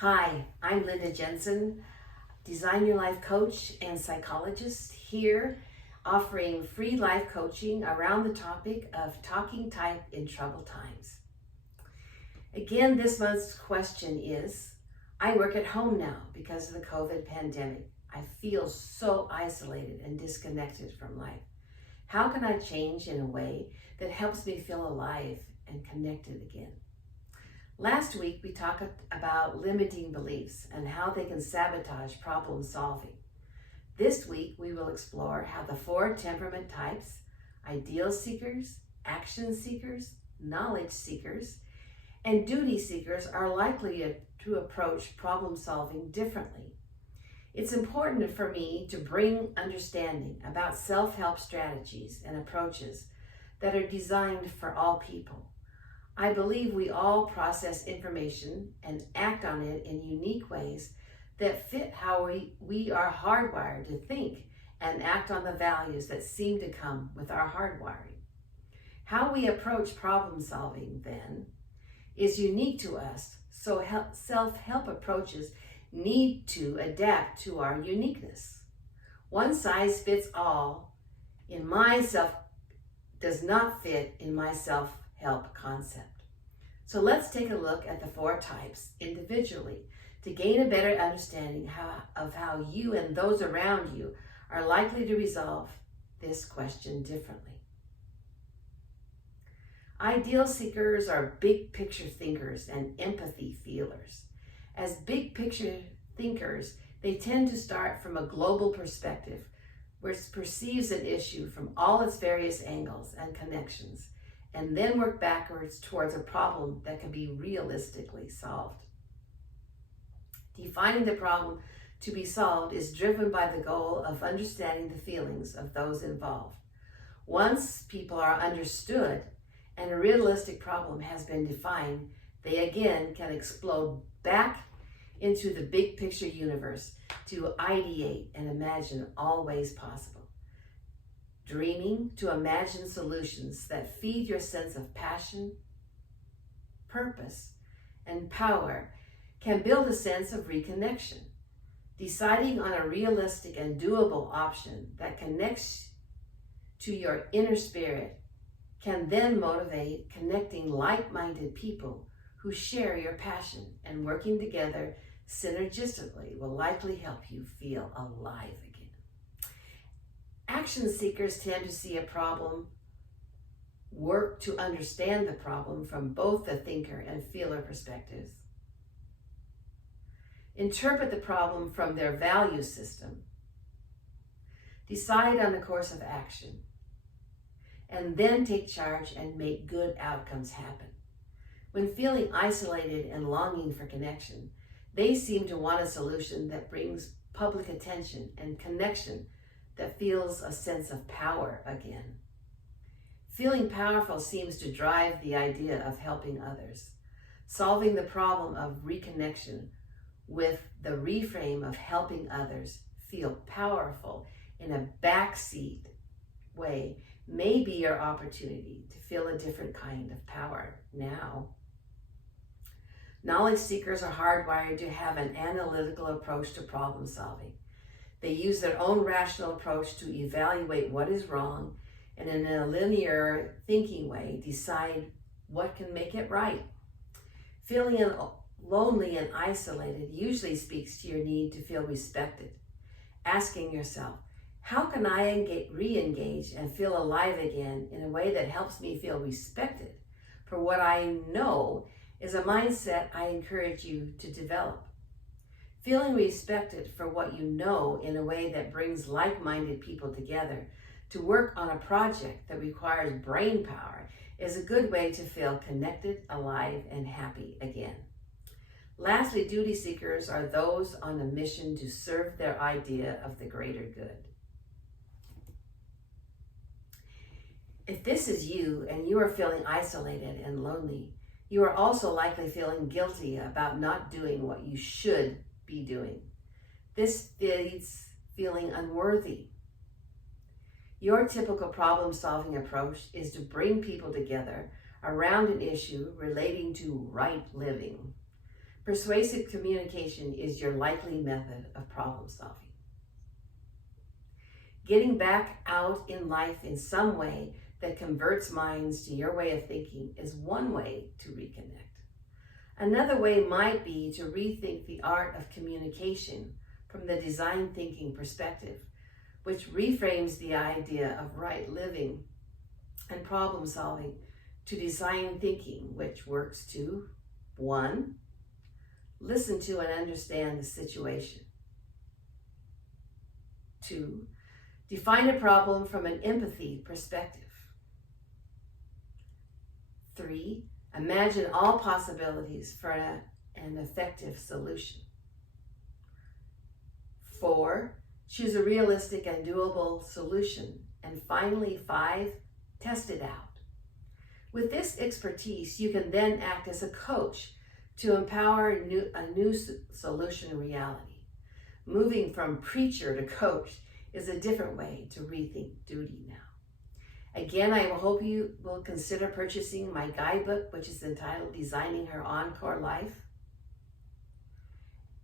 Hi, I'm Linda Jensen, Design Your Life coach and psychologist here offering free life coaching around the topic of talking type in troubled times. Again, this month's question is, I work at home now because of the COVID pandemic. I feel so isolated and disconnected from life. How can I change in a way that helps me feel alive and connected again? Last week, we talked about limiting beliefs and how they can sabotage problem solving. This week, we will explore how the 4 temperament types, ideal seekers, action seekers, knowledge seekers, and duty seekers are likely to approach problem solving differently. It's important for me to bring understanding about self-help strategies and approaches that are designed for all people. I believe we all process information and act on it in unique ways that fit how we are hardwired to think and act on the values that seem to come with our hardwiring. How we approach problem solving, then, is unique to us, so self-help approaches need to adapt to our uniqueness. One size fits all in myself does not fit in my self-help concept. So let's take a look at the 4 types individually to gain a better understanding of how you and those around you are likely to resolve this question differently. Ideal seekers are big picture thinkers and empathy feelers. As big picture thinkers, they tend to start from a global perspective, which perceives an issue from all its various angles and connections, and then work backwards towards a problem that can be realistically solved. Defining the problem to be solved is driven by the goal of understanding the feelings of those involved. Once people are understood and a realistic problem has been defined, they again can explode back into the big picture universe to ideate and imagine all ways possible. Dreaming to imagine solutions that feed your sense of passion, purpose, and power can build a sense of reconnection. Deciding on a realistic and doable option that connects to your inner spirit can then motivate connecting like-minded people who share your passion, and working together synergistically will likely help you feel alive again. Action seekers tend to see a problem, work to understand the problem from both the thinker and feeler perspectives, interpret the problem from their value system, decide on the course of action, and then take charge and make good outcomes happen. When feeling isolated and longing for connection, they seem to want a solution that brings public attention and connection that feels a sense of power again. Feeling powerful seems to drive the idea of helping others, solving the problem of reconnection with the reframe of helping others feel powerful in a backseat way may be your opportunity to feel a different kind of power now. Knowledge seekers are hardwired to have an analytical approach to problem solving. They use their own rational approach to evaluate what is wrong and in a linear thinking way decide what can make it right. Feeling lonely and isolated usually speaks to your need to feel respected. Asking yourself, how can I re-engage and feel alive again in a way that helps me feel respected for what I know, is a mindset I encourage you to develop. Feeling respected for what you know in a way that brings like-minded people together to work on a project that requires brain power is a good way to feel connected, alive, and happy again. Lastly, duty seekers are those on a mission to serve their idea of the greater good. If this is you and you are feeling isolated and lonely, you are also likely feeling guilty about not doing what you should be doing. This is feeling unworthy. Your typical problem-solving approach is to bring people together around an issue relating to right living. Persuasive communication is your likely method of problem solving. Getting back out in life in some way that converts minds to your way of thinking is one way to reconnect. Another way might be to rethink the art of communication from the design thinking perspective, which reframes the idea of right living and problem solving to design thinking, which works to 1. Listen to and understand the situation. 2. Define a problem from an empathy perspective. 3. Imagine all possibilities for an effective solution. 4. Choose a realistic and doable solution. And finally, 5. Test it out. With this expertise, you can then act as a coach to empower a new solution reality. Moving from preacher to coach is a different way to rethink duty now. Again, I hope you will consider purchasing my guidebook, which is entitled Designing Her Encore Life,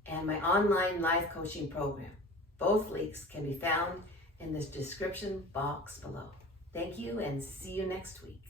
and my online life coaching program. Both links can be found in the description box below. Thank you and see you next week.